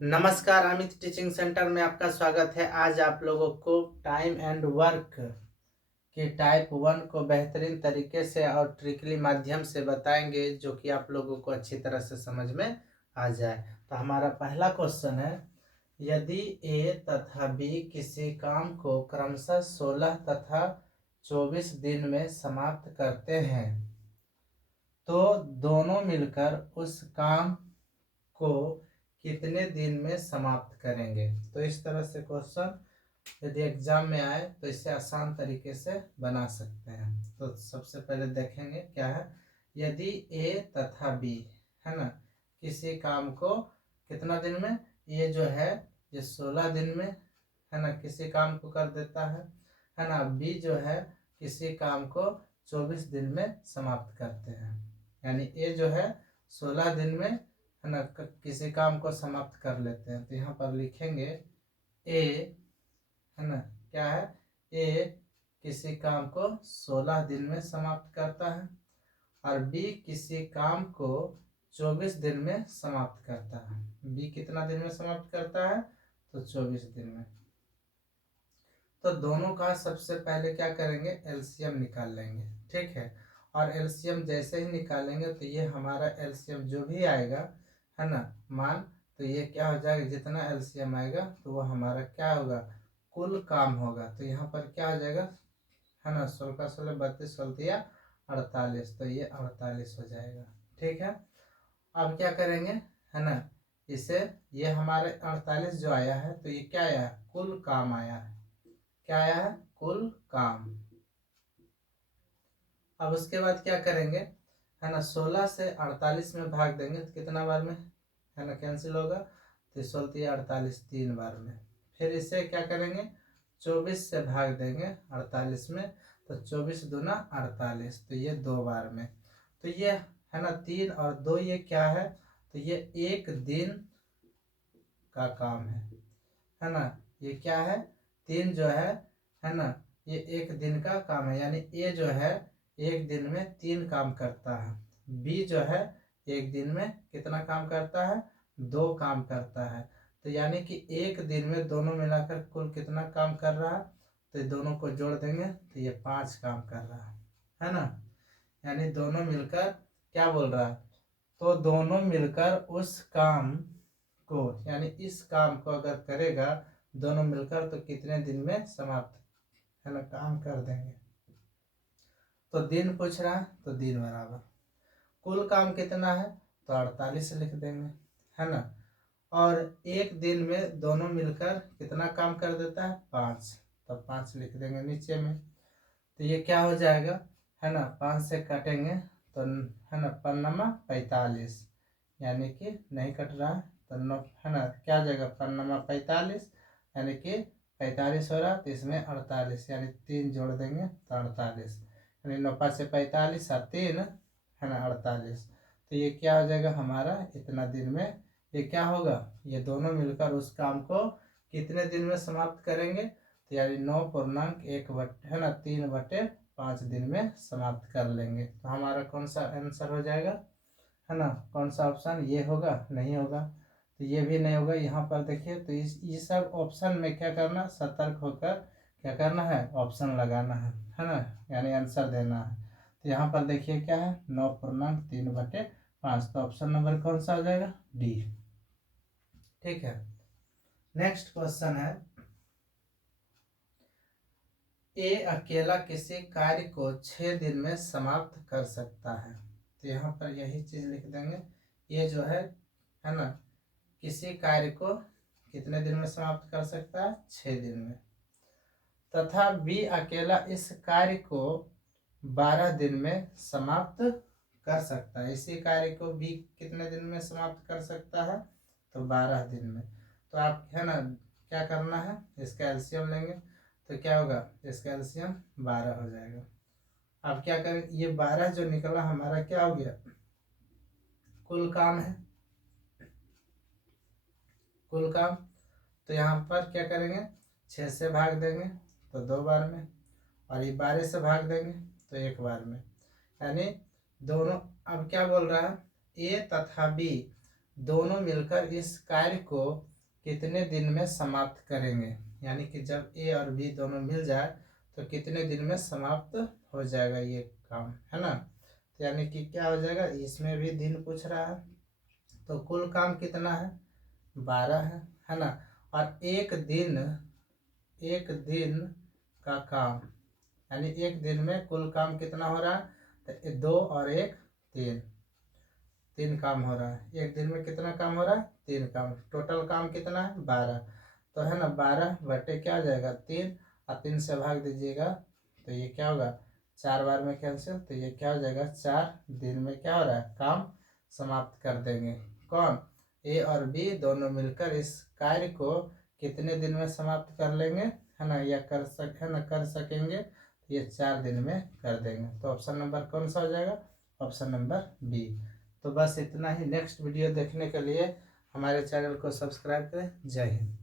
नमस्कार, Amit teaching centre में आपका स्वागत है। आज आप लोगों को टाइम एंड वर्क के टाइप 1 को बेहतरीन तरीके से और ट्रिकली माध्यम से बताएंगे, जो कि आप लोगों को अच्छी तरह से समझ में आ जाए। तो हमारा पहला क्वेश्चन है, यदि ए तथा बी किसी काम को क्रमशः 16 तथा 24 दिन में समाप्त करते हैं तो दोनों मिलकर उस काम को कितने दिन में समाप्त करेंगे। तो इस तरह से क्वेश्चन यदि एग्जाम में आए तो इसे आसान तरीके से बना सकते हैं। तो सबसे पहले देखेंगे क्या है, यदि ए तथा बी है ना किसी काम को कितना दिन में, ये जो है ये 16 दिन में है ना किसी काम को कर देता है ना। बी जो है किसी काम को 24 दिन में समाप्त करते हैं, यानी ए जो है 16 दिन में है ना किसी काम को समाप्त कर लेते हैं। तो यहाँ पर लिखेंगे ए है ना, क्या है, ए किसी काम को 16 दिन में समाप्त करता है और बी किसी काम को 24 दिन में समाप्त करता है। बी कितना दिन में समाप्त करता है, तो 24 दिन में। तो दोनों का सबसे पहले क्या करेंगे, एलसीएम निकाल लेंगे, ठीक है। और एलसीएम जैसे ही निकालेंगे तो ये हमारा एलसीएम जो भी आएगा है ना मान, तो ये क्या हो जाएगा, जितना एलसीएम आएगा तो वो हमारा क्या होगा, कुल काम होगा। तो यहाँ पर क्या हो जाएगा है ना, 16 का 16 32 16 48, तो ये 48 हो जाएगा, ठीक है। अब क्या करेंगे है ना, इसे ये हमारे 48 जो आया है तो ये क्या आया है, कुल काम आया है। क्या आया है, कुल काम। अब उसके बाद क्या करेंगे है ना, 16 से 48 में भाग देंगे तो कितना बार में है ना कैंसिल होगा, तो 16 48 3 बार में। फिर इसे क्या करेंगे, 24 से भाग देंगे 48 में, तो 24 दूना 48, तो ये 2 बार में। तो ये है ना 3 और 2 ये क्या है, तो ये एक दिन का काम है ना। ये क्या है, 3 जो है ना, ये एक दिन का काम है, यानी ए जो है एक दिन में 3 काम करता है। बी जो है एक दिन में कितना काम करता है, 2 काम करता है। तो यानी कि एक दिन में दोनों मिलाकर कुल कितना काम कर रहा है, तो दोनों को जोड़ देंगे तो ये 5 काम कर रहा है ना। यानी दोनों मिलकर क्या बोल रहा है, तो दोनों मिलकर उस काम को, यानी इस काम को अगर करेगा दोनों मिलकर तो कितने दिन में समाप्त है ना काम कर देंगे। तो दिन पूछ रहा है तो दिन बराबर कुल काम कितना है, तो 48 लिख देंगे है ना। और एक दिन में दोनों मिलकर कितना काम कर देता है, 5, तो 5 लिख देंगे नीचे में। तो ये क्या हो जाएगा है ना, 5 से काटेंगे तो है ना पन्नमा 45, यानी कि नहीं कट रहा है तो 9 है ना, क्या जाएगा पन्नमा 45, यानी कि 45 हो रहा तो इसमें 48, यानी 3 जोड़ देंगे तो 48, यानी 9 5 से 45 और 3 है ना 48। तो ये क्या हो जाएगा हमारा, इतना दिन में ये क्या होगा, ये दोनों मिलकर उस काम को कितने दिन में समाप्त करेंगे, तो यानी 9.1 बटे है ना 3/5 दिन में समाप्त कर लेंगे। तो हमारा कौन सा आंसर हो जाएगा है ना, कौन सा ऑप्शन, ये होगा, नहीं होगा, तो ये भी नहीं होगा। यहाँ पर देखिए तो ये सब ऑप्शन में क्या करना, सतर्क होकर क्या करना है, ऑप्शन लगाना है ना, यानी आंसर देना है। तो यहाँ पर देखिए क्या है, 9.3/5, तो ऑप्शन नंबर कौन सा हो जाएगा, डी, ठीक है। नेक्स्ट क्वेश्चन है, ए अकेला किसी कार्य को 6 दिन में समाप्त कर सकता है। तो यहाँ पर यही चीज लिख देंगे, ये जो है ना किसी कार्य को कितने दिन में समाप्त कर सकता है, 6 दिन में। तथा बी अकेला इस कार्य को 12 दिन में समाप्त कर सकता है। इसी कार्य को बी कितने दिन में समाप्त कर सकता है, तो 12 दिन में। तो आप है ना क्या करना है, इसका एलसीएम लेंगे तो क्या होगा, इसका एलसीएम 12 हो जाएगा। अब क्या करें, ये 12 जो निकला हमारा क्या हो गया, कुल काम है, कुल काम। तो यहाँ पर क्या करेंगे, 6 से भाग देंगे तो 2 बार में, और ये 12 से भाग देंगे तो 1 बार में, यानी दोनों। अब क्या बोल रहा है, ए तथा बी दोनों मिलकर इस कार्य को कितने दिन में समाप्त करेंगे, यानी कि जब ए और बी दोनों मिल जाए तो कितने दिन में समाप्त हो जाएगा ये काम, है ना। तो यानी कि क्या हो जाएगा, इसमें भी दिन पूछ रहा है, तो कुल काम कितना है 12 है ना। और एक दिन का काम, यानी एक दिन में कुल काम कितना हो रहा है, तो 2 और 1 3 काम हो रहा है। एक दिन में कितना काम हो रहा है, 3 काम। टोटल काम कितना है 12, तो है ना 12 बटे क्या हो जाएगा 3, और 3 से भाग दीजिएगा तो ये क्या होगा 4 बार में कैंसिल, तो ये क्या हो जाएगा 4 दिन में क्या हो रहा है काम समाप्त कर देंगे। कौन, ए और बी दोनों मिलकर इस कार्य को कितने दिन में समाप्त कर लेंगे, है ना, या कर सकेंगे, ये 4 दिन में कर देंगे। तो ऑप्शन नंबर कौन सा हो जाएगा, ऑप्शन नंबर बी। तो बस इतना ही। नेक्स्ट वीडियो देखने के लिए हमारे चैनल को सब्सक्राइब करें। जय हिंद।